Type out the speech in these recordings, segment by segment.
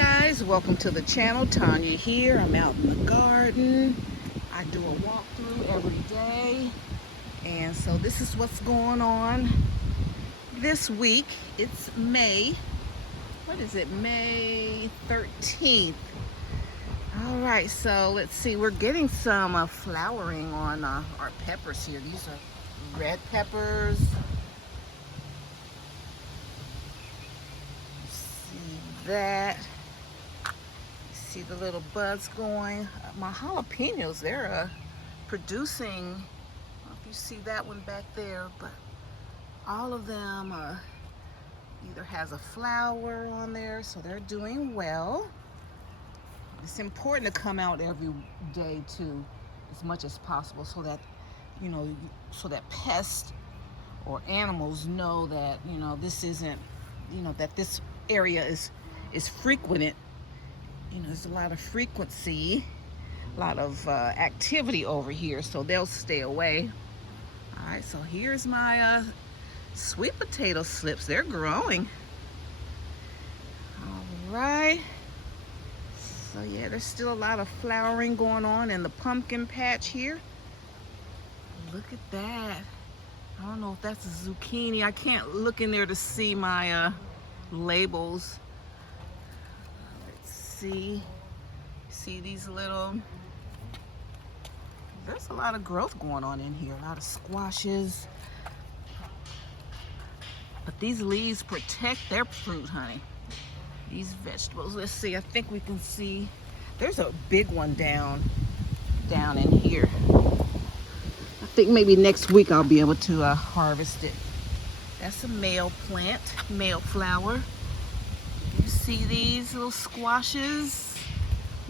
Guys, welcome to the channel. Tanya here. I'm out in the garden. I do a walkthrough every day, and so this is what's going on this week. It's May, what is it, May 13th. All right, so let's see, we're getting some flowering on our peppers here. These are red peppers. See that? See the little buds going. My jalapenos, they're producing. I don't know if you see that one back there, but all of them either has a flower on there, so they're doing well. It's important to come out every day too, as much as possible, so that so that pests or animals know that this isn't, that this area is frequented. There's a lot of frequency, a lot of activity over here, so they'll stay away. All right, so here's my sweet potato slips. They're growing. All right. So yeah, there's still a lot of flowering going on in the pumpkin patch here. Look at that. I don't know if that's a zucchini. I can't look in there to see my labels. See these little, there's a lot of growth going on in here, a lot of squashes, but these leaves protect their fruit, honey, these vegetables. Let's see, I think we can see there's a big one down in here. I think maybe next week I'll be able to harvest it. That's a male plant, male flower. You see these little squashes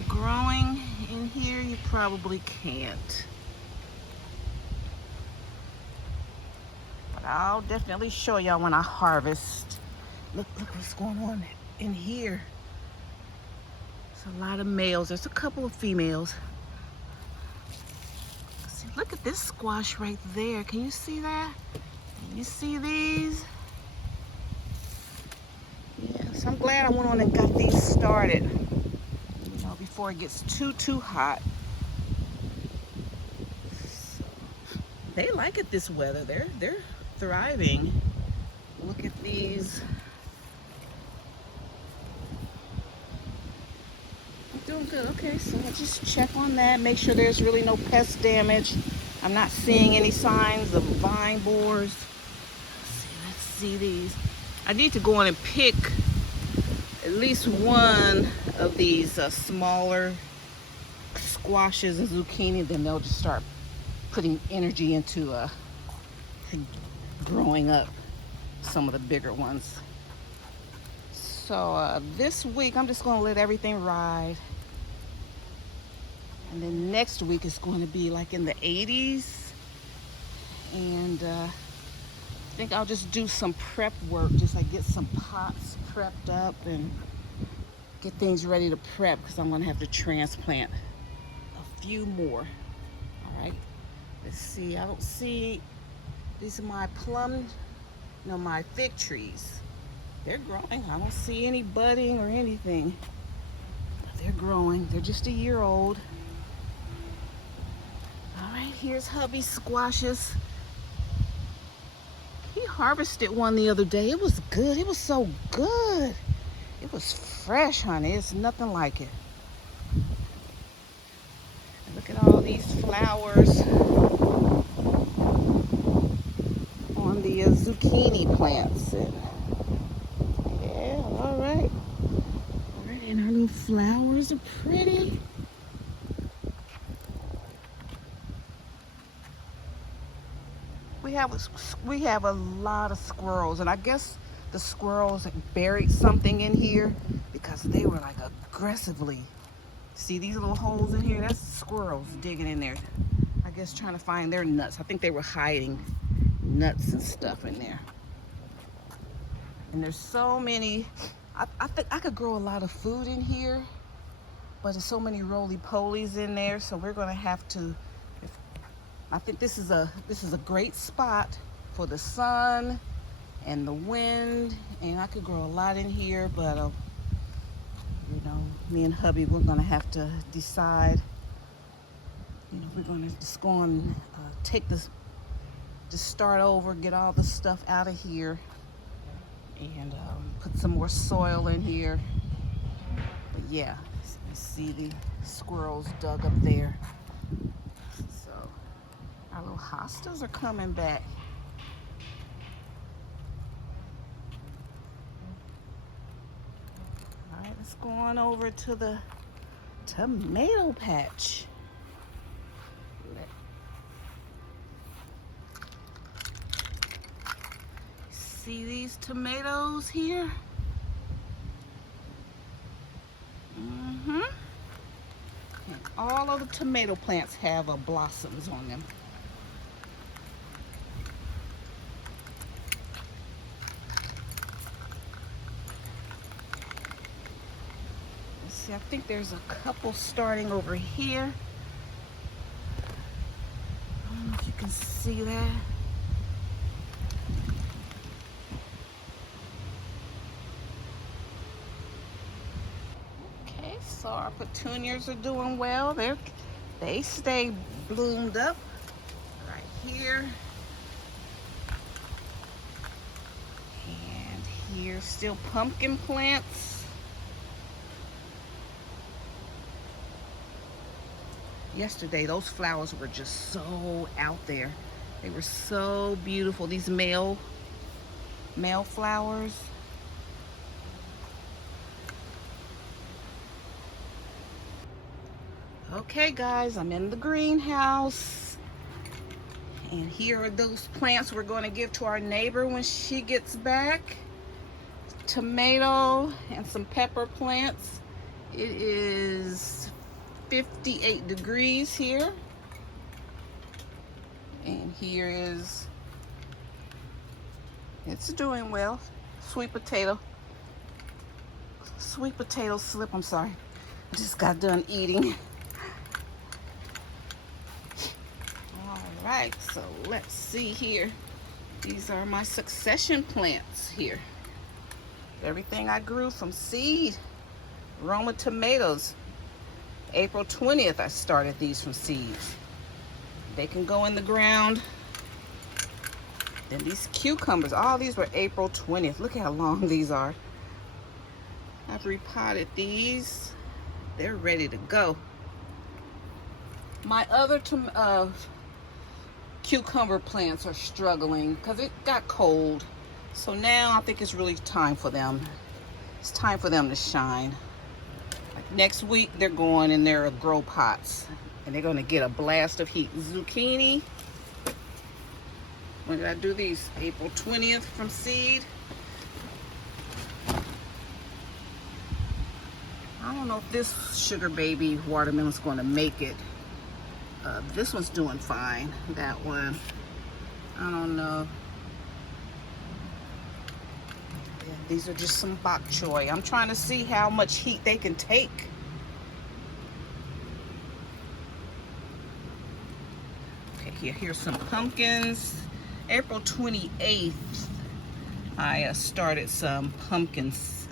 growing in here? You probably can't. But I'll definitely show y'all when I harvest. Look what's going on in here. There's a lot of males. There's a couple of females. See, look at this squash right there. Can you see that? Can you see these? So I'm glad I went on and got these started, before it gets too hot. So, they like it this weather. They're thriving. Look at these. I'm doing good. Okay, so I'll just check on that, make sure there's really no pest damage. I'm not seeing any signs of vine borers. Let's see these. I need to go on and pick at least one of these smaller squashes and zucchini, then they'll just start putting energy into growing up some of the bigger ones. So this week I'm just going to let everything ride, and then next week it's going to be like in the 80s, and I think I'll just do some prep work, just like get some pots prepped up and get things ready to prep, because I'm going to have to transplant a few more. All right, let's see. I don't see, these are my my fig trees. They're growing. I don't see any budding or anything, but they're growing. They're just a year old. All right, here's hubby's squashes. He harvested one the other day. It was good. It was so good. It was fresh, honey. It's nothing like it. And look at all these flowers on the zucchini plants. Yeah, all right. All right, and our little flowers are pretty. We have a lot of squirrels, and I guess the squirrels buried something in here, because they were like aggressively. See these little holes in here? That's squirrels digging in there, I guess trying to find their nuts. I think they were hiding nuts and stuff in there. And there's so many. I think I could grow a lot of food in here, but there's so many roly-polies in there, so we're gonna have to. I think this is a great spot for the sun and the wind, and I could grow a lot in here, but You know, me and hubby, we're gonna have to decide. You know, we're gonna just go and take this, just start over, get all the stuff out of here, and put some more soil in here. But yeah, you see the squirrels dug up there. So our little hostas are coming back. All right, let's go on over to the tomato patch. See these tomatoes here? Mm-hmm. And all of the tomato plants have blossoms on them. Let's see, I think there's a couple starting over here. I don't know if you can see that. Okay, so our petunias are doing well. They stay bloomed up right here. And here's still pumpkin plants. Yesterday, those flowers were just so out there. They were so beautiful. These male flowers. Okay, guys, I'm in the greenhouse. And here are those plants we're going to give to our neighbor when she gets back. Tomato and some pepper plants. It is 58 degrees here. And here is, it's doing well. Sweet potato slip, I'm sorry. I just got done eating. All right, so let's see here. These are my succession plants here. Everything I grew from seed. Roma tomatoes. April 20th, I started these from seeds. They can go in the ground. Then these cucumbers, all these were April 20th. Look how long these are. I've repotted these. They're ready to go. My other cucumber plants are struggling because it got cold. So now I think it's really time for them. It's time for them to shine. Like next week, they're going in their grow pots. And they're going to get a blast of heat. Zucchini. When did I do these? April 20th from seed. I don't know if this sugar baby watermelon is going to make it. This one's doing fine. That one, I don't know. Yeah, these are just some bok choy. I'm trying to see how much heat they can take. Okay, here's some pumpkins. April 28th, I started some pumpkins.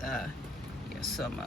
Some